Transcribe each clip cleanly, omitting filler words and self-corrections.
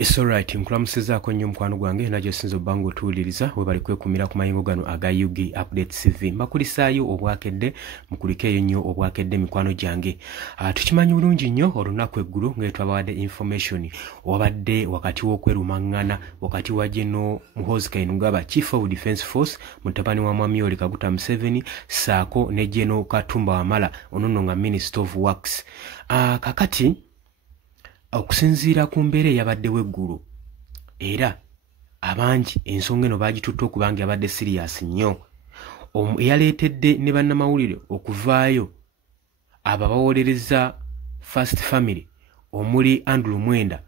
It's alright, nkulamusizaako nnyo mukwano gwange najjo sinzo bango otuwuliriza we bali kwekumira ku mayingo gano aga UG Update TV. Mbakulisaayo obwakedde, mukulikeeyo nnyo obwakedde mikwano gyange. Tukimanyi bulungi nnyo olunaku eggulu nga twabawadde information wabadde wakati w'okwerumaŋŋana wakati wa General Muhoozi Kainerugaba Chief of Defence Force mutabani wa Mwami Yoweri Kaguta Museveni saako ne General Katumba Wamala ono nga Minister of Works. Kakati okusinziira ku mbeera eyabaddewo eggulu era abangi ensonga eno baagitutte okubanga yabadde serious nnyo eyaleetedde ne bannamawulire okuvaayo ababawolereza First Family omuli Andrew Mwenda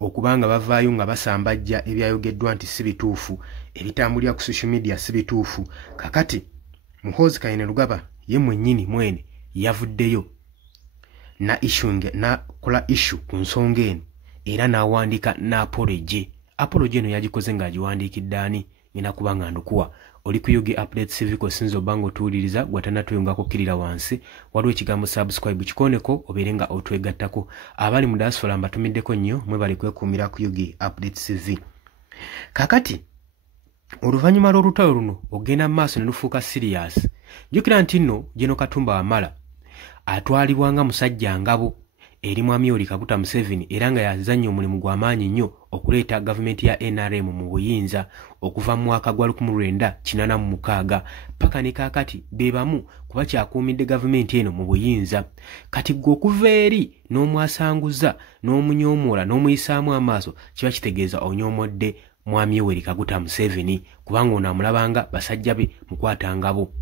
okubanga bavaayo nga basambajja ebyayogeddwa nti si bituufu ebitambulira ku social media si bituufu. Kakati Muhoozi Kainerugaba ye mwennyini mwene yavuddeyo na kola issue ku nsonga eno era n'awandiika na apology eno yagikoze ng'agiwandiikidde ani ngenda kuba nga ndukuwa oli ku UG Update TV ko sinzo bango tuwuliriza gwatanatuyungako kirira wansi waliwo ekigambo subscribe kikoneko obeere nga otwegattako abali mu diaspora mbatumiddeko nnyo mwe bali kwekuumira ku UG Update TV. Kakati oluvannyuma lw'olutalo luno ogenda mu maaso ne lufuuka serious jjukira nti nno General Katumba Wamala atwalibwa nga musajja ngabo eri Mwami Yoweri Kaguta Museveni era nga yazannya omulimu gw'amaanyi nnyo okuleeta gavumenti ya NRM mu buyinza okuva mu mwaka gwa 1986 paka ne kaakati be bamu kuba kyakuumidde gavumenti eno mu buyinza. Kati gwe okuva eri n'omwasanguza n'omunyoomoola n'omuyisaamu amaaso kiba kitegeeza onyoomodde Mwami Yoweri Kaguta Museveni kubanga ono amulabanga basajja be mukwata ngabo.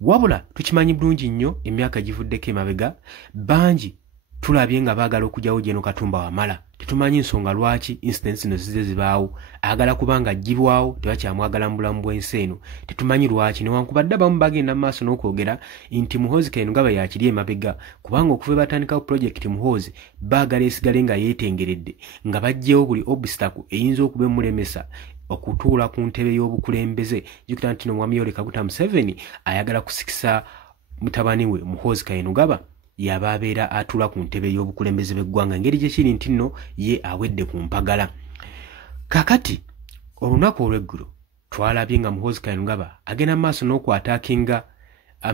Wabula tukimanyi bulungi nnyo emyaka givuddeko emabega bangi tulabye nga baagala okujjawo General Katumba Wamala. Tetumanyi nsonga lwaki incidents zino zibaawo agala kubanga agibwawo tebakyamwagala mu bulamu bw'ensi eno. Tetumanyi lwaki newankubadde abamu bagenda mu maaso n'okwogera nti Muhoozi Kainerugaba yakiri emabega kubanga okuva batandikawo project Muhoozi baagala esigale nga yeetengeredde nga baggyewo buli obstacle eyinza okuba emulemesa okutuula ku ntebe y'obukulembeze. Jjukira nti Mwami Yoweri Kaguta Museveni ayagala kusikisa mutabani we Muhoozi Kainerugaba yaba abeera atuula ku ntebe y'obukulembeze bw'eggwanga ngeri gye kiri nti nno ye awedde ku mpagala. Kakati olunaku olw'eggulo twalabye nga Muhoozi Kainerugaba agenda maaso n'okwataakinga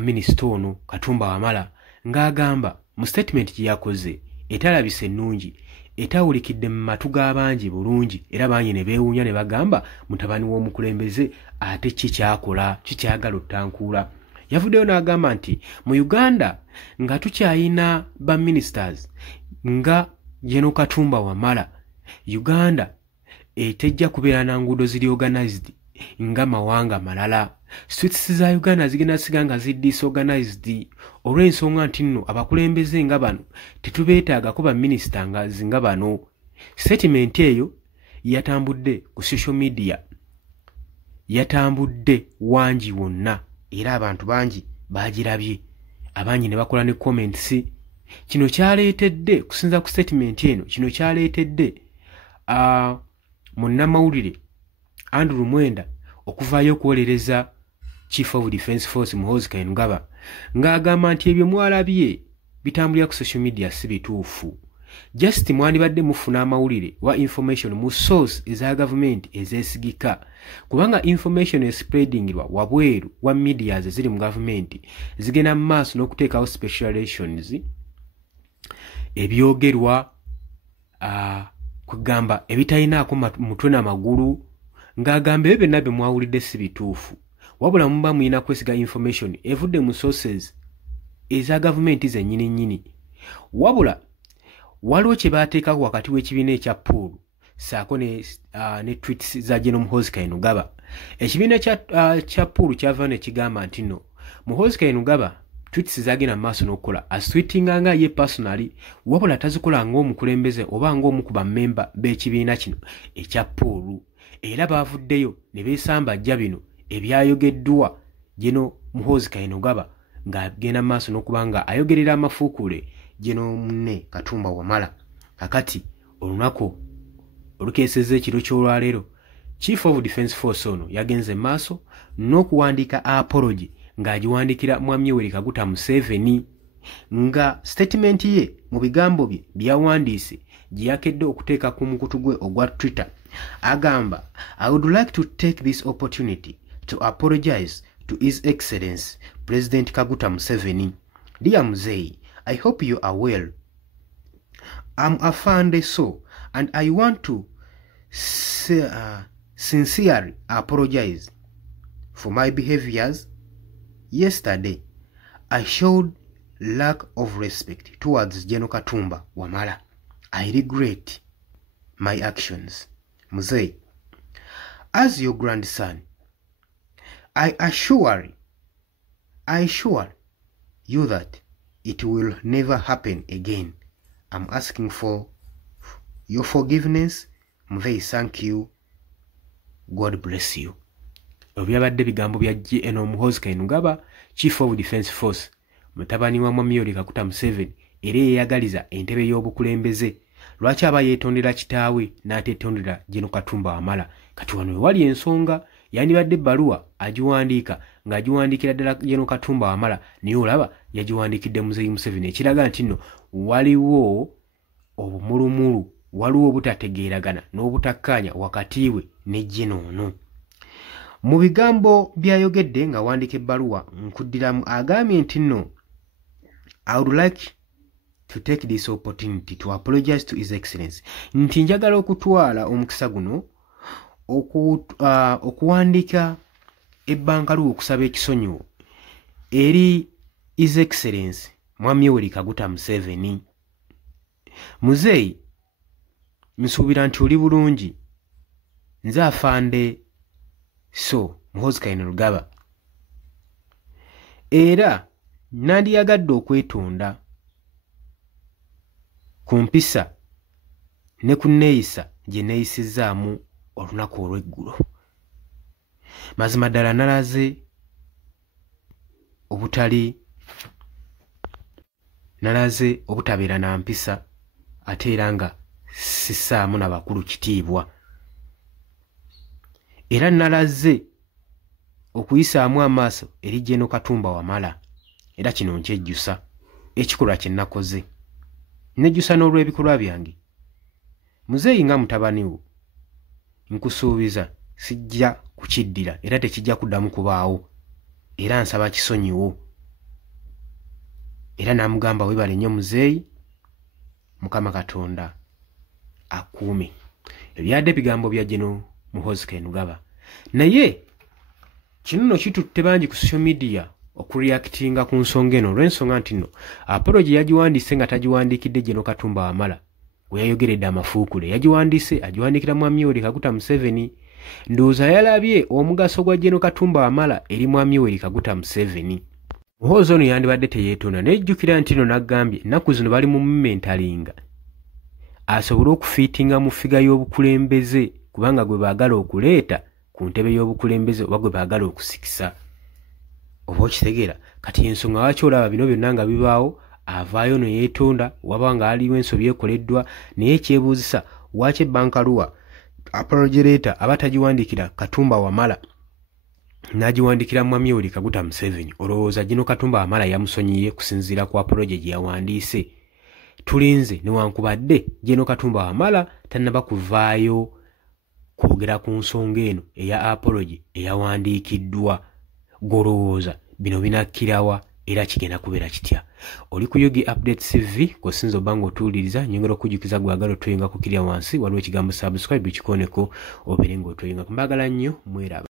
minisita ono Katumba Wamala ng'agamba mu statement gye yakoze etalabise ennungi etawulikidde mu matu g'abangi bulungi era bangi ne beewuunya ne bagamba mutabani w'omukulembeze ate kikyakola kikyagala ottankuula. Yavuddeyo n'agamba nti mu Uganda nga tukyayina ba ministers nga General Katumba Wamala Uganda etejja kubeera na nguudo ziri organized nga mawanga malala. Streets za Uganda zigenda siga nga disorganized olw'ensonga nti nno abakulembeze nga bano tetubeetaagako ba minister nga zinga bano. Statement eyo yatambudde ku social media yatambudde wangi wonna era abantu bangi baagirabye abangi ne bakola ne comments. Kino kyaleetedde kusinza ku statement eno kino kyaleetedde munnamawulire Andrew Mwenda okuvaayo okuwolereza Chief of Defence Force Muhoozi Kainerugaba ng'agamba nti ebyo mwalabye bitambulira ku social media si bituufu. Just mwandibadde mufuna amawulire wa information mu source eza government ezeesigika kubanga information espreadingirwa wabweru wa medias ziri mu government zigenda mu maaso n'okuteekawo specializations ebyogerwa kugamba ebitalinaako mutwe n'amagulu ng'agamba ebyo byonna bye mwawulidde si bituufu wabula muba muyina kwesiga information evudde mu sources eza government zennyini nnyini. Wabula waliwo kye baateekako wakati w'ekibiina ekya Pool saako ne tweets za General Muhoozi Kainerugaba. Ekibiina kya Pool kyava ne kigamba nti nno Muhoozi Kainerugaba tweets zagenda mu maaso n'okukola asitweetinga nga ye personally wabula tazikola ng'omukulembeze oba ng'omu ku bammemba b'ekibiina kino ekya Pool era baavuddeyo ne beesambajja bino ebyayogeddwa General Muhoozi Kainerugaba ng'agenda mu maaso n'okuba nga ayogerera amafuukule General munne Katumba Wamala. Kakati olunaku olukeesezza ekiro ky'olwaleero Chief of Defence Force ono yagenze maaso n'okuwandiika apology ng'agiwandiikira Mwami Yoweri Kaguta Museveni nga statement ye mu bigambo bye byawandiise gye yakedde okuteeka ku mukutu gwe ogwa Twitter agamba I would like to take this opportunity to apologize to His Excellency President Kaguta Museveni. Dear Muzei, I hope you are well. I'm Afande So and I want to sincerely apologize for my behaviors yesterday. I showed lack of respect towards General Katumba Wamala. I regret my actions. Muzei, as your grandson, I assure you that it will never happen again. I'm asking for your forgiveness. Muzei, thank you. God bless you. Obyabadde bigambo bya GNO Muhoozi Kainerugaba, Chief of Defence Force, mutabani wa Mwami Yoweri Kaguta Museveni, era yeyagaliza entebe y'obukulembeze. Lwaki aba yeetondera kitaawe n'ateetondera General Katumba Wamala? Kati wano wewali ensonga, yandibadde ebbaluwa agiwandiika ng'agiwandiikira ddala General Katumba Wamala, naye olaba yagiwandiikidde Muzeeyi Museveni, ekiraga nti nno waliwo obumulumulu, waliwo obutategeeragana n'obutakkaanya wakati we ne General ono. Mu bigambo byayogedde nga wandika ebbaluwa nkuddiramu agambye nti nno I would like to take this opportunity to apologize to His Excellency. Nti njagala okutwala omukisa guno okuwandika ebbankaluwa okusaba ekisonyiwo eri His Excellency Mwami Yoweri Kaguta Museveni. Muzeeyi, nsuubira nti oli bulungi. Nze Afande So Muhoozi Kainerugaba, era nandiyagadde okwetonda ku mpisa ne ku nneeyisa gye neeyisizaamu olunaku olw'eggulo. Mazima ddala nalaze obutabeera na mpisa ate era nga sissaamu n'abakulu kitiibwa. Era nalaze okuyisaamu amaaso eri General Katumba Wamala, era kino nkyejjusa ekikolwa kye nakoze. Nejjusa n'olw'ebikolwa byange. Muzeeyi nga mutabani wo, nkusuubiza sijja kukiddira era tekijja kuddamu kubaawo, era nsaba kisonyiwo. Era namugamba weebale nnyo Muzeeyi, Mukama Katonda akuume. Ebyadde bigambo bya General Muhoozi Kainerugaba. Naye kino nno kitutte bangi ku social media okureactinga ku nsonga eno olw'ensonga nti nno apology yagiwandiise nga tagiwandiikidde General Katumba Wamala gwe yayogeredde amafuukule. Yagiwandiise agiwandiikira Mwami Yoweri Kaguta Museveni. Ndowooza yalabye omugaso gwa General Katumba Wamala eri Mwami Yoweri Kaguta Museveni. Muhoozi ono yandibadde teyeetonda nejjukira nti nno naggambye ennaku zino bali mu mumentalinga asobole okufiitinga mu ffiga y'obukulembeze kubanga gwe baagala okuleeta ku ntebe y'obukulembeze oba gwe baagala okusikisa. Oba okitegeera kati ensonga lwaki olaba bino byonna nga bibaawo avaayo ne yeetonda waba nga aliwo ensobi ekoleddwa naye ekyebuuzisa lwaki ebbankaluwa apology letter aba tagiwandiikira Katumba Wamala n'agiwandikira Mwami Yoweri Kaguta Museveni? Olowooza General Katumba Wamala yamusonyiye kusinziira ku apology gye yawandiise? Tulinze newankubadde General Katumba Wamala tannaba kuvaayo kwogera ku nsonga eno eya apology eyawandiikiddwa. Golowooza bino binakkirawa era kigenda kubeera kitya? Oli ku Yogi Updates TV kosinza obanga otuwuliriza, nyongera okujjukiza gwagala otuyenga ku kirya wansi waliwo ekigambo subscribe kikoneko obeere ng'otuyenga. Mbagala nnyo, mweraba.